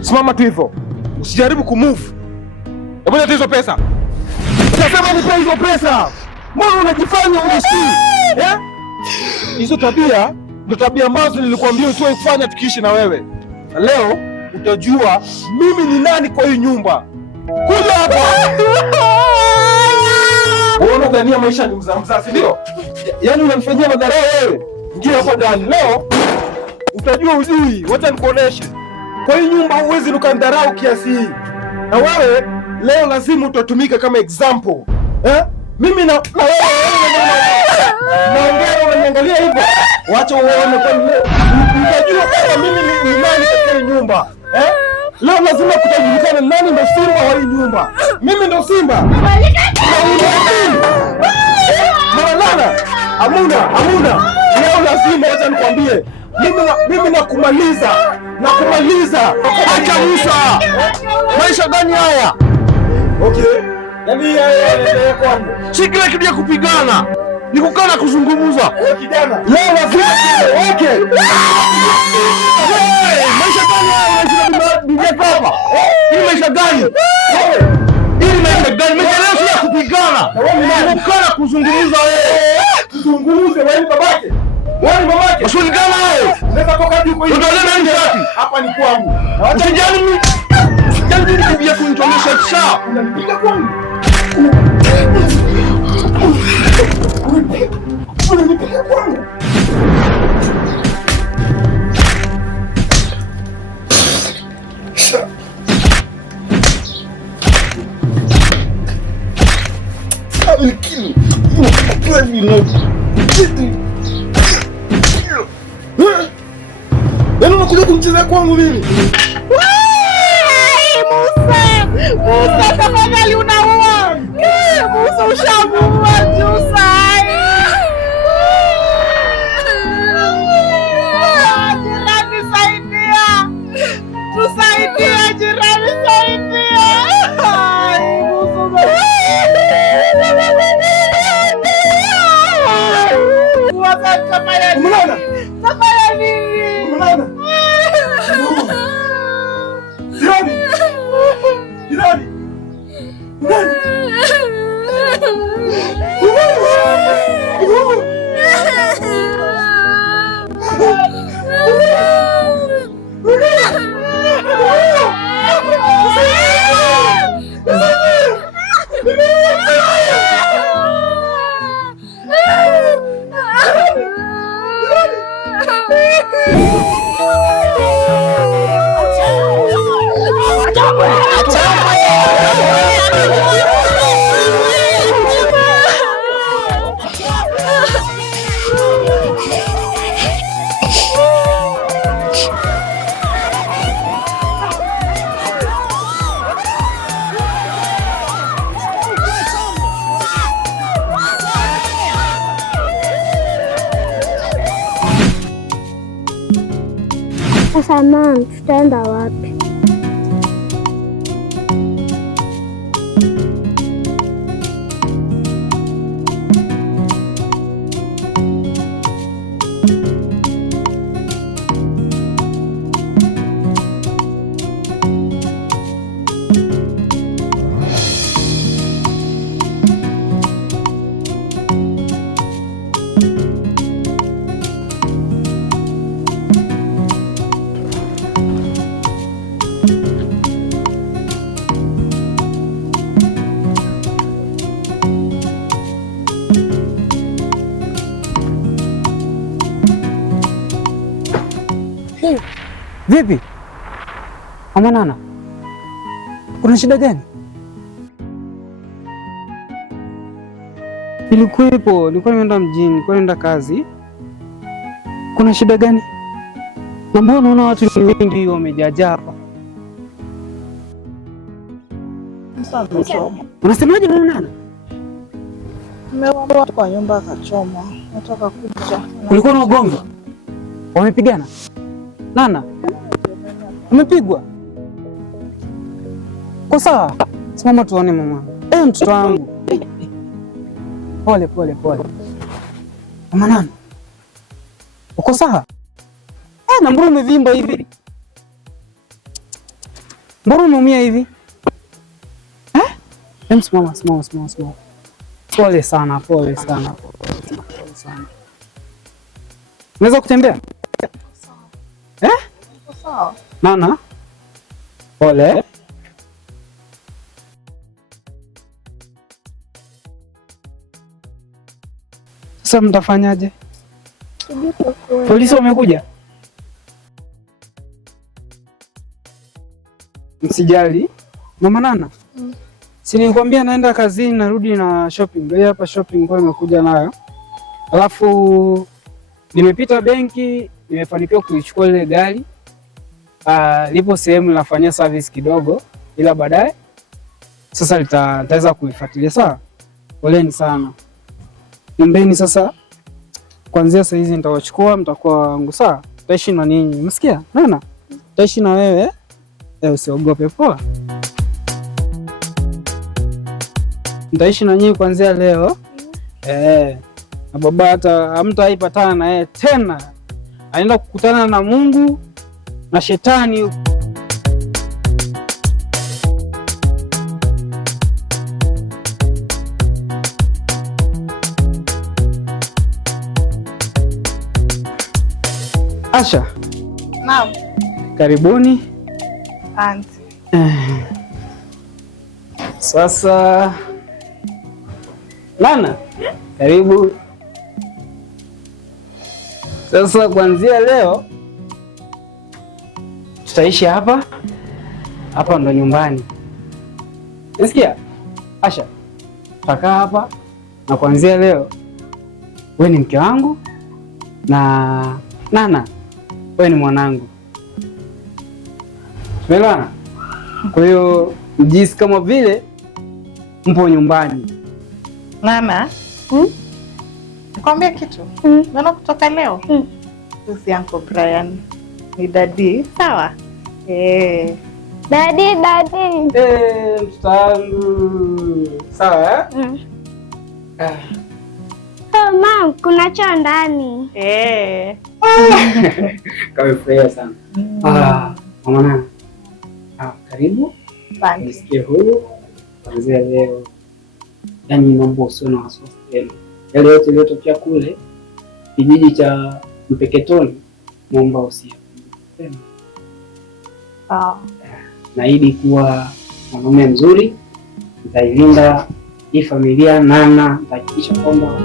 Simama tu hivyo. Usijaribu kumove. Hebu leta hizo pesa. Sasa nipe hizo pesa. Mbona unajifanya unisikii? Hizo tabia ndio tabia ambazo nilikwambia usiwahi kufanya tukiishi na wewe. Na leo utajua mimi ni nani kwa hii nyumba. Kuja hapa. Unaona dhania maisha ni mzaa, si ndio? Yaani unanifanyia madharau wewe. Ingia hapa ndani. Leo utajua ujui. Wacha nikuoneshe. Kwa hii nyumba huwezi ukandharau kiasi hii. Na wewe leo lazima utatumika kama example. Mimi na wewe naongea unaniangalia hivyo. Wacha uone kwa nini. Utajua kama mimi ni nani katika hii nyumba. Leo lazima kutajulikana nani ndo simba wa hii nyumba. Mimi ndo simba. Malala. Hamuna. Leo lazima wacha nikwambie. Mimi nakumaliza. Acha Musa. Maisha gani haya? Okay. Yaani yeye kwangu. Si kile kitu ya kupigana. Ni kukaa na kuzungumza. Kijana. Leo lazima okay. Maisha gani haya unajua hapa? Hii maisha gani? Hii maisha gani? Maisha leo si ya kupigana. Ni kukaa na kuzungumza wewe. Tuzungumze wewe babake. Wewe mamake. Usinikana wewe. Unaweza toka hadi huko hivi. Ndio nini shati? Hapa ni kwangu. Usijali mimi. Usijali mimi kubia kunitonesha kisha. Unanipiga kwangu. Unanipiga kwangu. I will kill you. You know. Yaani unakuja kumchezea kwangu mimi? Musa tafadhali unaua. Musa ushamuua Musa. Jirani saidia. Tusaidie jirani saidia. Musa tafadhali. Umelala? Tafadhali. Umelala? Jirani. Sasa mama, tutaenda wapi? Vipi? Amanana. Kuna shida gani? Nilikuwa nimeenda mjini, nilikuwa naenda kazi. Kuna shida gani? Na mbona unaona watu ni wengi wamejaa hapa? Unasemaje Amanana? Nimeomba kwa nyumba akachoma. Nataka kuja. Kulikuwa na ugomvi? Wamepigana? Nana? Umepigwa? Kwa sawa? Simama tuone mama. Mtoto wangu. Pole. Amanana. Uko sawa? Na mbona umevimba hivi? Mbona umeumia hivi? Simama. Pole sana. Unaweza kutembea? Sawa. Nana? Pole. Sasa mtafanyaje? Polisi wamekuja? Msijali. Mama Nana. Si nilikwambia naenda kazini narudi na shopping. Ndio hapa shopping kwa nimekuja nayo. Alafu nimepita benki, nimefanikiwa kuichukua ile gari. Lipo sehemu nafanyia service kidogo, ila baadaye sasa nitaweza kuifuatilia. Sawa? Poleni sana. Nimbeni sasa kuanzia saa hizi nitawachukua, mtakuwa wangu. Sawa? Tutaishi na ninyi. Umesikia? Nana? Tutaishi na wewe. Usiogope, poa. Nitaishi na nyinyi kuanzia leo. Na baba hata hamtaipatana na yeye tena. Anaenda kukutana na Mungu na shetani. Asha. Naam. Karibuni. Asante. Sasa Nana, karibu. Sasa kuanzia leo tutaishi hapa. Hapa ndo nyumbani. Unasikia? Asha, tutakaa hapa na kuanzia leo wewe ni mke wangu na Nana wewe ni mwanangu. Tumeelewana? Kwa hiyo mjisi kama vile mpo nyumbani. Nana, nikwambia kitu. Naona kutoka leo sisi Uncle Brian ni daddy, sawa? Daddy. Mtoto wangu. Sawa? Oh, Mom, kuna choo ndani. Kawefurahia sana. Mama Nana. Karibu. Nisikie huru kuanzia leo. Yaani naomba usiwe na wasiwasi tena. Yale yote yaliyotokea kule kijiji cha Mpeketoni, naomba usiyakumbuke tena. Naahidi kuwa mwanaume mzuri, nitailinda hii familia. Nana, nitahakikisha kwamba